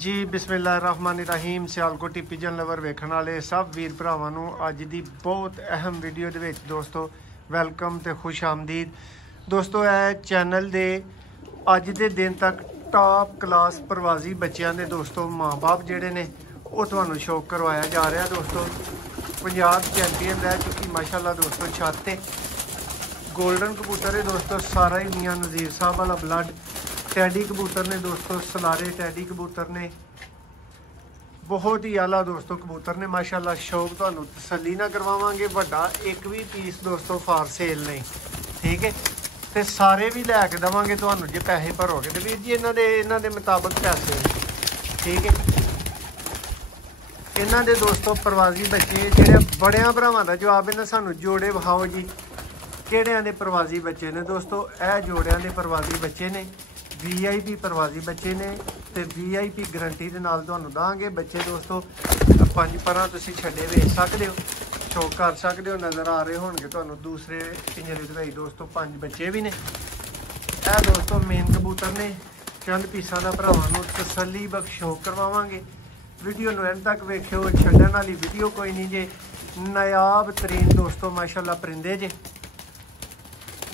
जी बिस्मिल्लाहिर्रहमानिर्रहीम Sialkoti pigeon lover वेखण वाले सब वीर भरावां नूं अज दी बहुत अहम वीडियो दे विच दोस्तों वेलकम ते खुश आमदीद। दोस्तों ए चैनल दे अज दे दिन तक टॉप क्लास प्रवासी बच्चों के दोस्तों माँ बाप जिहड़े ने वो तुहानूं शौक करवाया जा रहा दोस्तों। पंजाब चैंपीयन रह चुकी माशाल्लाह दोस्तों छाते गोल्डन कबूतर है दोस्तों, सारा ही मियां नज़ीर साहब वाला ब्लड। टैडी कबूतर ने दोस्तों, सलारे टैडी कबूतर ने, बहुत ही आला दोस्तों कबूतर ने माशाल्लाह। शौक तुहानूं तसल्ली ना करवावांगे, वड्डा एक भी पीस दोस्तों फार सेल नहीं, ठीक है। तो सारे भी लैके देवांगे तुहानूं जे पैसे भरोगे तो वीर जी इन्हां दे मुताबिक पैसे, ठीक है। इन्हां दे दोस्तों प्रवासी बच्चे जिहड़े बड़ियां भरावां दा जवाब इन्हां सानूं जोड़े विखाओ जी किहड़ियां दे प्रवासी बच्चे ने दोस्तों। ए जोड़ियां दे प्रवासी बच्चे ने, VIP प्रवासी बच्चे ने, तो VIP गारंटी के नाल तुहानूं दांगे बच्चे दोस्तों। 5 परां तुसीं छड्डे वेच सकदे हो, शौक कर सकदे हो। नज़र आ रहे होणगे तुहानूं दूसरे पिंजरे दे विच दोस्तों 5 बच्चे भी ने। ए दोस्तों मेन कबूतर ने, चंद पीसां दा भरावां नूं तसल्ली बख्श शौक करवावांगे। वीडियो नूं एंड तक वेखियो, छड्डण वाली वीडियो कोई नहीं जे। नायाब तरीन दोस्तों माशाल्लाह परिंदे जे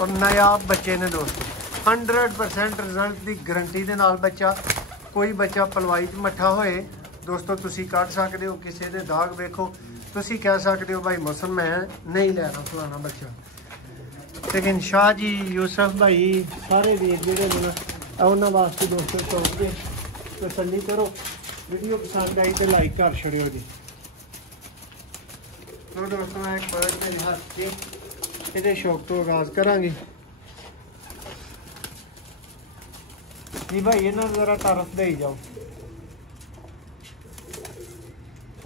और नायाब बच्चे ने दोस्तों। 100% रिजल्ट की गारंटी के नाल बच्चा, कोई बच्चा पलवाई च मट्ठा होए दोस्तों तुसी कट सकते हो। किसी के दाग वेखो तुसी कह सकते हो भाई मौसम मैं नहीं लेना फलाना बच्चा। लेकिन शाह जी यूसुफ भाई सारे वीर जेह्ड़े ने उन्होंने वास्ते दोस्तों शौक के तसल्ली करो। वीडियो पसंद आई तो लाइक कर छड़ियो जी। तो दोस्तों एक बर्ड मेरे हाथ से ये शौक तो आगाज़ करांगे जी भाई। इन्हों जरा तारफ दे जाओ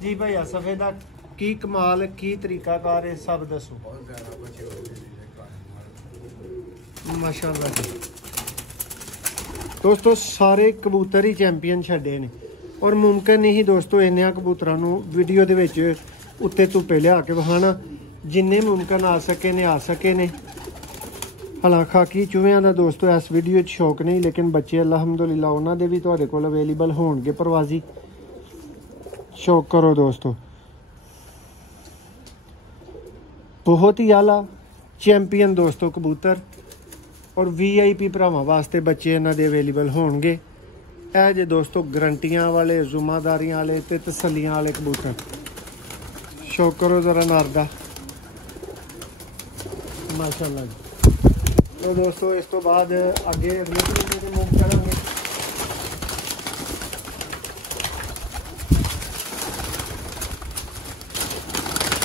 जी भाई। सफे का की कमाल की तरीकाकार है सब दसो माशाल्लाह जी। दोस्तों सारे कबूतर ही चैंपीयन छड्डे ने और मुमकिन नहीं दोस्तों इन्नियां कबूतरां नूं वीडियो दे विच उत्ते धुप्पे लिया के विखाना। जिन्ने मुमकिन आ सके ने। हालांकि खाकी चूहियां दा दोस्तों इस वीडियो च शौक नहीं, लेकिन बच्चे अलहमदुलिल्लाह उन्हां दे भी तुहाडे कोल अवेलेबल होणगे प्रवासी। शौक करो दोस्तों, बहुत ही आला चैंपीयन दोस्तों कबूतर और VIP भरावां वास्ते बच्चे इन्हां दे अवेलेबल होणगे। ए जे दोस्तों गारंटियां वाले, जुम्मेदारियां वाले ते तसल्लियां वाले कबूतर। शौक करो जरा नारदा माशाल्लाह जी। तो दोस्तों इस तो बाद अगे अगले तरीके से मूव करेंगे।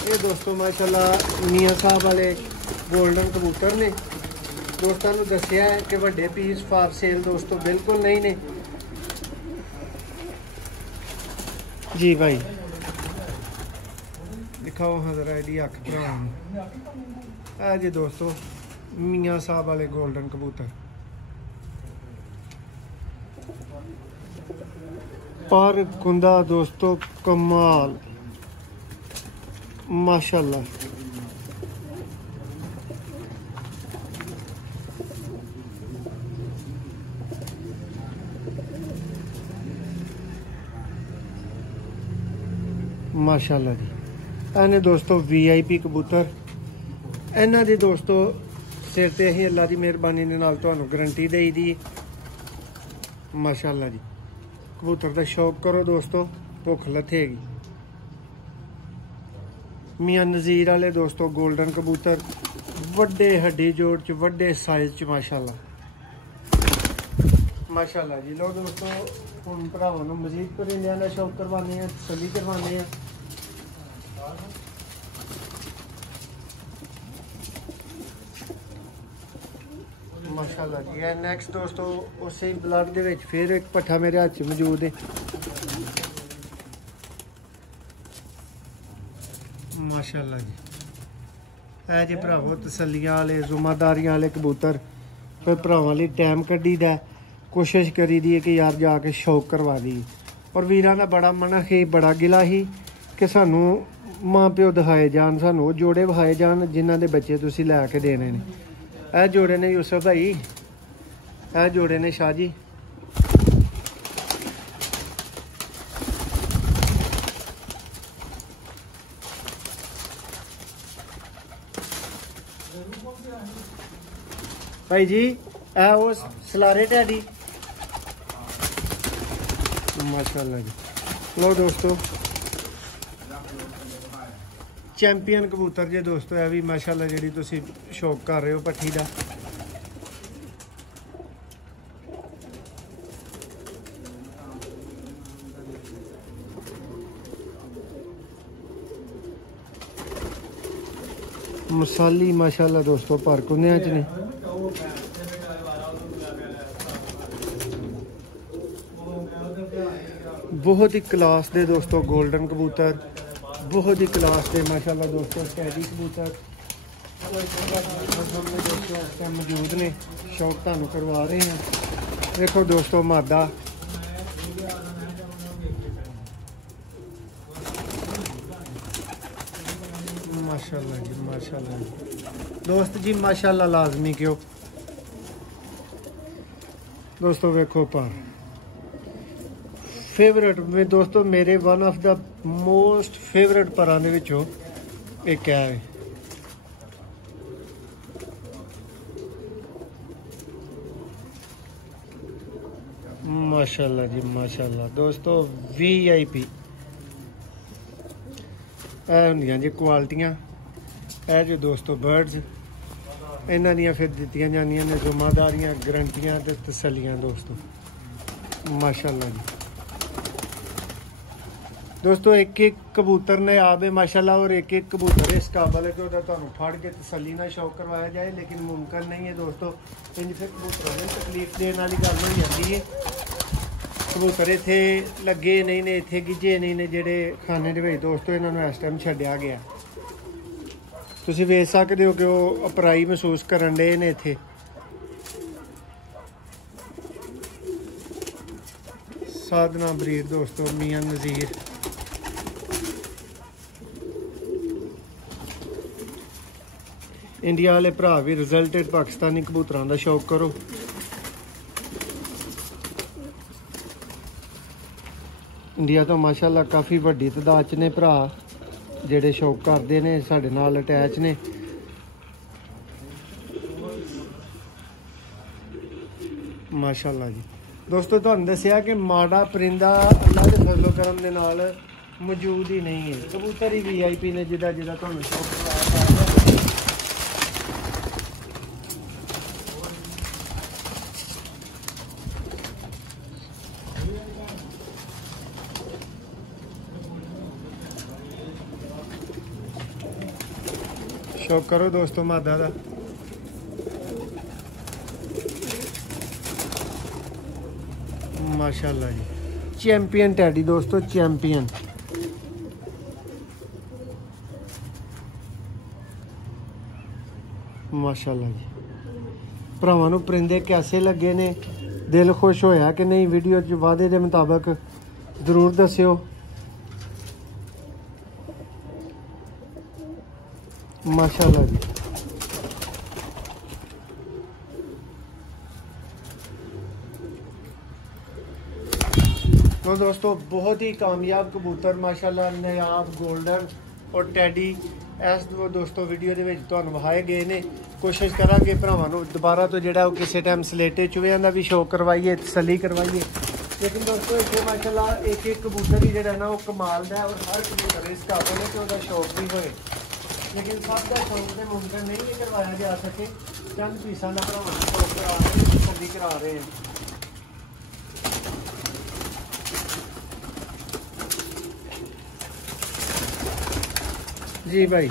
ये दोस्तों माशाल्लाह मियाँ साहब वाले गोल्डन कबूतर ने। दोस्तों को दसिया है कि वड्डे पीस फार सेल दोस्तों बिल्कुल नहीं ने जी भाई। दिखाओ हजरा एडी अख भरा जी दोस्तों मियाँ साहब वाले गोल्डन कबूतर। पर कुंदा दोस्तों कमाल माशाल्लाह। माशाल्लाह जी। एने दोस्तों VIP कबूतर। इन्हां दे दोस्तों सिर ते असीं अल्लाह की मेहरबानी दे नाल तुहानूं गारंटी देई दी माशाल्लाह जी। कबूतर दा शौक करो दोस्तों, भुख लथेगी। मियां नज़ीर वाले दोस्तों गोल्डन कबूतर, वड्डे हड्डी जोड़ च, वड्डे साइज च माशाल्लाह माशाल्लाह जी। लो दोस्तों हुण भरावां नूं मजीद परिंदियां दा शौक करवाने हैं, तसल्ली करवाने हैं। माशाल्लाह जी। नैक्सट दोस्तों उस ब्लड दे विच फिर एक पट्ठा मेरे हाथ च मौजूद है माशाल्लाह जी। ऐ जे भरावो तसल्लियां वाले, जुम्मेदारियां वाले कबूतर। फिर भरावां लई टाइम कड्ढी दा, कोशिश करी दी है कि यार जाके शौक करवा दी। और वीरां दा बड़ा मनख ही, बड़ा गिला ही कि सानू माँ प्यो दिखाए जान, सानू वो जोड़े विखाए जान जिन्हां दे बच्चे तुसीं लैके देने ने। ए जोड़े ने यूसुफ भाई, ए जोड़े ने शाह जी। भाई जी ए वो सलारे टैडी माशाल्लाह जी। लो दोस्तों चैंपियन कबूतर जे दोस्तों है भी माशाल्लाह जी तुसी शौक कर रहे हो पट्ठी का। मसाली माशाल्लाह दोस्तों पर कुन्ने च ने बहुत ही क्लास दे दोस्तों गोल्डन कबूतर, बहुत ही क्लास दे माशाल्लाह दोस्तों टैडी कबूतर दोस्तों इस टाइम मौजूद ने, शौक तुहानू करवा रहे हैं। देखो दोस्तों मादा माशाल्लाह जी माशाल्लाह दोस्त जी माशाल्लाह लाजमी क्यों दोस्तों। वेखो पर फेवरेट में दोस्तों मेरे one of the most favourite परां दे विचों एक है माशाल्लाह जी माशाल्लाह दोस्तों VIP होंदियां जी क्वालिटियां है जो दोस्तों बर्ड्स इन्हां दियां फिर दित्तियां जांदियां ने जिम्मेदारियां गारंटियां ते तसल्लियां दोस्तों माशाल्लाह जी। दोस्तों एक एक कबूतर ने आवे माशाल्लाह और एक एक कबूतर इस काबल है कि उहदा तुहानू फड़ के तसल्ली नाल शौक करवाया जाए, लेकिन मुमकिन नहीं है दोस्तों। इंज फिर कबूतरों में तकलीफ देने वाली गल हो जाती है। कबूतर इत्थे लगे नहीं ने, इत्थे गिजे नहीं ने जेहड़े खाने दे विच दोस्तों इन्हां नूं इस टाइम छड्डिया गया। तुसीं वेख सकदे हो कि वो अपराई महसूस करन डे ने इत्थे। साधना ब्रीड दोस्तों मियां नज़ीर इंडिया वाले भरा भी रिजल्टेड पाकिस्तानी कबूतरां दा शौक करो। इंडिया तो माशाल्लाह काफ़ी वड्डी तादाद च ने भरा जेडे शौक करते ने साडे नाल अटैच ने। माशाल्लाह जी दोस्तों तुहानू दस्सिया कि माड़ा परिंदा अल्लाह के फजलो करम दे नाल मौजूद ही नहीं है। कबूतर ही VIP ने जिदा जिदा तुहानू शौक करवाया। शौक करो दोस्तों मादा दा। माशाल्लाह जी चैंपियन टैडी दोस्तों चैंपियन। माशाल्लाह जी भरावां नूं परिंदे कैसे लगे ने, दिल खुश होया कि नहीं, वीडियो च वादे दे मुताबिक जरूर दस्सियो। माशाल्लाह जी तो दोस्तों बहुत ही कामयाब कबूतर माशाल्लाह नायाब गोल्डन और टैडी इस दोस्तों वीडियो दे विच तुहानू विखाए गए ने। कोशिश करांगे भरावां नूं दोबारा तो जिहड़ा किसी टाइम सलेटे चूहियां दा भी शौक करवाइए, तसल्ली करवाइए। लेकिन दोस्तों इत्थे माशाल्लाह एक एक कबूतर ही जिहड़ा ना वो कमाल दा और हर कबूतर इस काबल है कि उहदा शौक भी होए, लेकिन सब का शौक तो मुमकिन नहीं है करवाया जा सके। चंद पीसा का भरावां नूं शौक करा रहे हैं, तसल्ली करा रहे हैं। जी भाई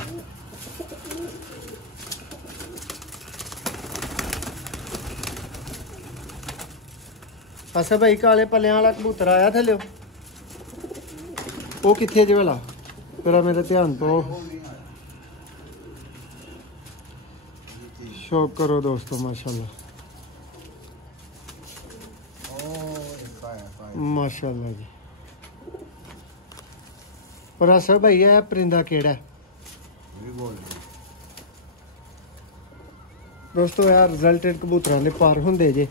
अच्छा भाई काले पल्लियां वाला कबूतर आया थल्ले वो कित्थे जे वाला जरा मेरा ध्यान तो शौक करो दोस्तों माशाल्लाह माशाल्लाह जी। और असर भाई है परिंदा केड़ा है दोस्तों यार रिजल्टेड कबूतरां दे पर हुंदे जे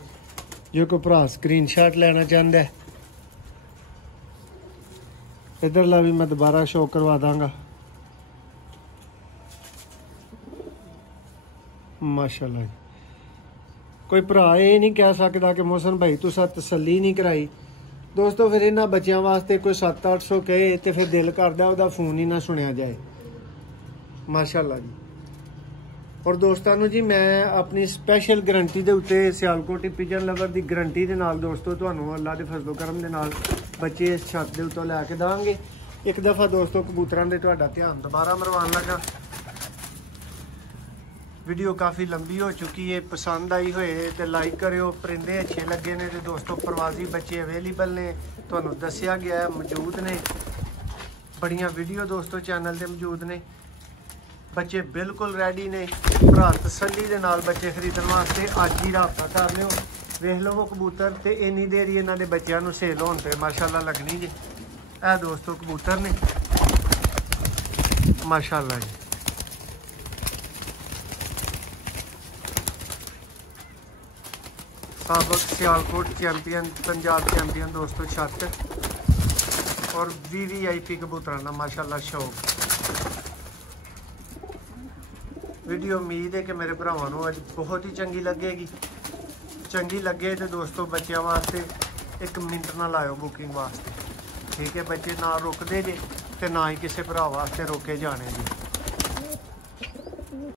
जो कोई भरा स्क्रीनशॉट लेना चाहता है इधरला भी मैं दोबारा शो करवा दांगा। माशाल्लाह कोई भरा ये नहीं कह सकता कि मोहसन भाई तुसा तसल्ली नहीं कराई। दोस्तों फिर इन्होंने बच्चों वास्ते कोई 700-800 कहे तो फिर दिल करता वह फोन ही ना सुनिया जाए। माशाल्लाह जी। और दोस्तों जी मैं अपनी स्पैशल गारंटी के उत्ते सियालकोट पिजन लवर की गारंटी के नाल दोस्तों तुहानू अल्लाह के फजलो करम के नाल बच्चे इस छत के उत्तों लैके देंगे। एक दफ़ा दोस्तों कबूतरों के तुहाडा ध्यान दोबारा मरवान लगा। वीडियो काफ़ी लंबी हो चुकी है, पसंद आई होए तो लाइक करियो। परिंदे अच्छे लगे ने तो दोस्तों प्रवासी बच्चे अवेलेबल ने, तुहानू दस्सिया गया है मौजूद ने। बड़ियां वीडियो दोस्तों चैनल से मौजूद ने। बच्चे बिल्कुल रेडी ने, भरा तसल्ली दे नाल बच्चे खरीदने वास्ते अज ही राबता कर लियो। वेख लवो कबूतर तो इन्नी देर ही इन्होंने बच्चों को सेल होने पर माशाल्लाह लगनी जी। ए दोस्तों कबूतर ने माशाल्लाह जी। साबक सियालकोट चैंपियन, पंजाब चैंपियन दोस्तों छत और VVIP कबूतराना माशाल्लाह शौक। वीडियो उम्मीद है कि मेरे भरावां नूं अज बहुत ही चंगी लगेगी। चंगी लगे तो दोस्तों बच्चों वास्ते 1 मिनट ना लाओ बुकिंग वास्ते, ठीक है। बच्चे ना रुकते जे तो ना ही किसी भरा वास्ते रोके जाने जी।